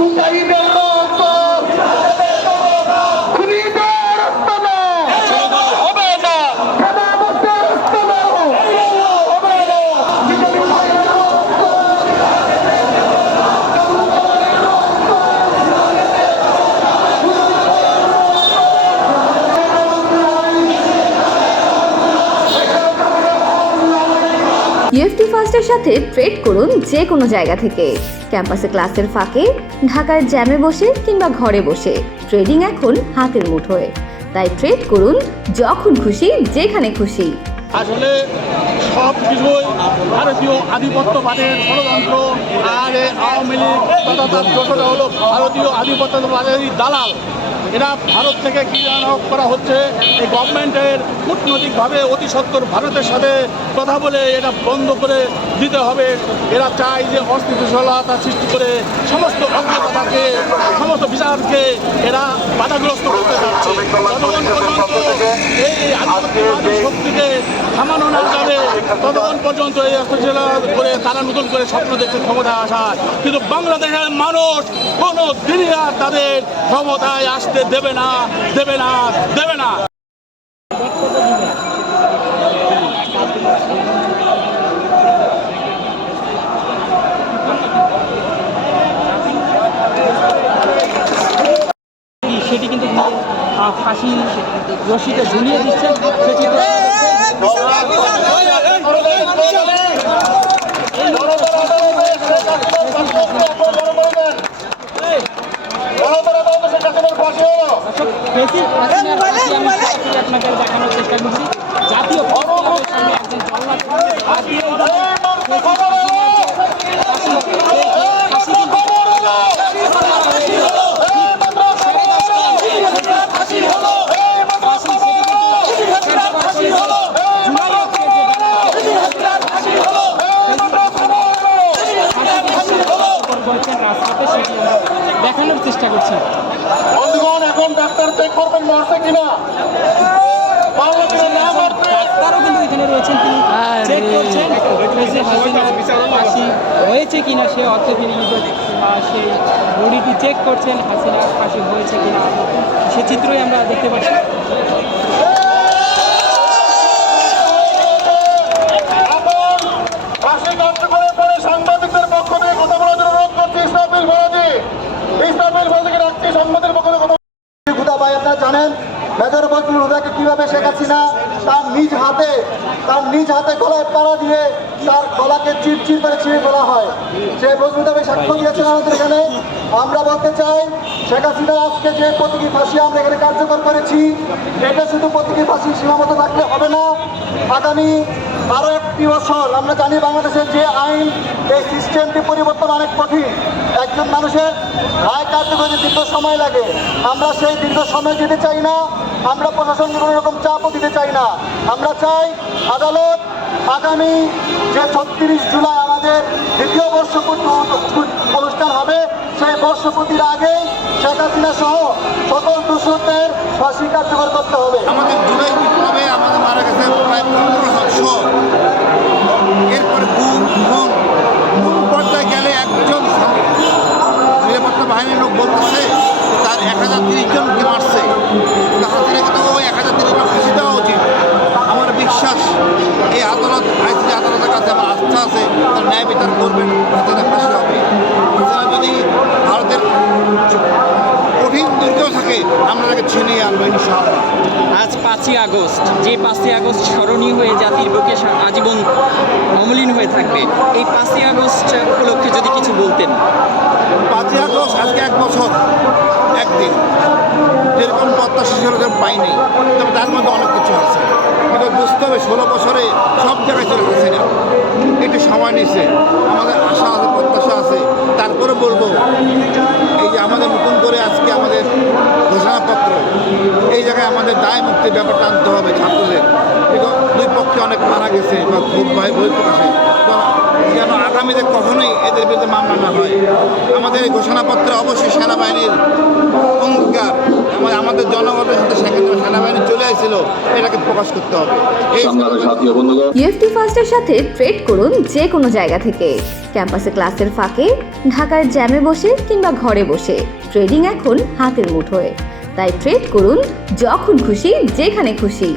মুজাহিদের রক্ত খুনিদের রক্ত হবে না, খেলাফতের রক্ত হবে না। বিজেপি ভাইয়ের রক্ত ইউএফটি ফার্স্টের সাথে ট্রেড করুন যে কোনো জায়গা থেকে। ক্যাম্পাসে ক্লাসের ফাঁকে, ঢাকার জ্যামে বসে কিংবা ঘরে বসে ট্রেডিং এখন হাতের মুঠোয়। তাই ট্রেড করুন যখন খুশি, যেখানে খুশি। আসলে সব কিছুই ভারতীয় আধিপত্যবাদের ষড়যন্ত্র। আর আওয়ামী লীগ তথা তার যশোটা হলো ভারতীয় আধিপত্যবাদেরই দালাল। এরা ভারত থেকে কি আরোপ করা হচ্ছে, এই গভর্নমেন্টের কূটনৈতিকভাবে অতি সত্বর ভারতের সাথে কথা বলে এটা বন্ধ করে দিতে হবে। এরা চায় যে অস্থিতিশীলতা সৃষ্টি করে সমস্ত অগ্রগতাকে, সমস্ত বিচারকে এরা বাধাগ্রস্ত করতে যাচ্ছে। ততক্ষণ পর্যন্ত এই আধিপত্যবাদী শক্তিকে থামানো না যাবে, ততক্ষণ পর্যন্ত এই অস্থিতিশীলতা করে তারা নতুন করে স্বপ্ন দেখছে ক্ষমতায় আসা। কিন্তু বাংলাদেশের মানুষ কোনো দিনই আর তাদের ক্ষমতায় আসতে দেবে না, দেবে না, দেবে না। সেটি কিন্তু ফাঁসি রশিতে ঝুলিয়ে দিচ্ছেন, সেটি আপনাকে দেখানোর চেষ্টা করছি। জাতীয় একজন দেখানোর চেষ্টা করছি। বন্ধুগণ, এখন ডাক্তার চেক করবেন মরছে কিনা, ডাক্তারও কিন্তু এখানে রয়েছেন, তিনি চেক করছেন ফাঁসি হয়েছে কিনা, সে অর্থে তিনি সেই বডিটি চেক করছেন হাসিনার ফাঁসি হয়েছে কিনা, সে চিত্রই আমরা দেখতে পাচ্ছি। সাংবাদিকদের পক্ষ থেকে কথা বলার জন্য অনুরোধ করছি ইসরাফিল ফরাজি। ইসরাফিল ফরাজিকে রাখছি সাংবাদিকের পক্ষ থেকে কথা। ভাই, আপনারা জানেন মেজর বজলুল হুদাকে কিভাবে শেখ হাসিনা তার নিজ হাতে গলায় পাড়া দিয়ে তার গলাকে চিরচির করে ছিঁড়ে ফেলা হয়। সেই বজলুল হুদা সাক্ষ্য দিয়েছেন আমাদের এখানে। আমরা বলতে চাই, শেখ হাসিনার আজকে যে প্রতীকী ফাঁসি আমরা এখানে কার্যকর করেছি, এটা শুধু প্রতীকী ফাঁসি সীমাবদ্ধ থাকলে হবে না। আগামী আরও একটি বছর, আমরা জানি বাংলাদেশের যে আইন, এই সিস্টেমটি পরিবর্তন অনেক কঠিন। একজন মানুষের রায় কার্যকরী দীর্ঘ সময় লাগে। আমরা সেই দীর্ঘ সময় দিতে চাই না, আমরা প্রশাসনকে কোনো রকম চাপও দিতে চাই না। আমরা চাই আদালত আগামী যে 36 জুলাই আমাদের দ্বিতীয় বর্ষপূর্তি অনুষ্ঠান হবে, সেই বর্ষপূর্তির আগেই শেখ হাসিনা সহ সকল দোষীদের ফাঁসি কার্যকর করতে হবে। আমাদের জুলাই বিপ্লবে আমাদের মারা গেছে প্রায় 1500। এরপরে কোন পর্যায়ে গেলে একজন নিরাপত্তা বাহিনীর লোক বলতেছে তার 1030 জনকে মারছে, হাসিনাকে তো ওই 1030 জন ফাঁসি দেওয়া উচিত। আমার বিশ্বাস এই আদালত, আইসিসি আদালতের কাছে আমার আস্থা আছে, তার ন্যায় বিচার করবেন, হাসিনা ফাঁসি হবে। হাসিনা যদি ভারতের কঠিন দুর্গ থাকে, আমরা তাকে ছিনিয়ে আনবো ইনশাআল্লাহ। আজ 5ই আগস্ট, যে 5ই আগস্ট স্মরণীয় হয়ে জাতির বুকে আজীবন অমলিন হয়ে থাকবে, এই 5ই আগস্ট উপলক্ষে যদি কিছু বলতেন। 5ই আগস্ট আজকে 1 বছর একদিন, যেরকম প্রত্যাশা সেরকম পাইনি, তবে তার মধ্যে অনেক কিছু আছে। কিন্তু বুঝতে হবে 16 বছরে সব জায়গায় চলে গেছে না, একটু সময় নিচ্ছে। আমাদের আশা আছে, প্রত্যাশা আছে। তারপরে বলবো, এই যে আমাদের নতুন করে আজকে আমাদের ঘোষণাপত্র, এই জায়গায় আমাদের দায় মুক্তির ব্যাপারটা আনতে হবে ছাত্রদের। দুই পক্ষে অনেক মারা গেছে বা খুব ভয় প্রকাশে, যেন আগামীতে কখনোই এদের বিরুদ্ধে মামলা না হয়। আমাদের এই ঘোষণাপত্রে অবশ্যই সেনাবাহিনীর অঙ্গীকার আমাদের জনগণের সাথে সেখানে সেনাবাহিনী চলে আসছিল, এটাকে প্রকাশ করতে হবে। এই ইএফটি ফার্স্টের সাথে ট্রেড করুন যে কোনো জায়গা থেকে। ক্যাম্পাসে ক্লাসের ফাঁকে, ঢাকার জ্যামে বসে কিংবা ঘরে বসে, ট্রেডিং এখন হাতের মুঠোয়। তাই ট্রেড করুন যখন খুশি, যেখানে খুশি।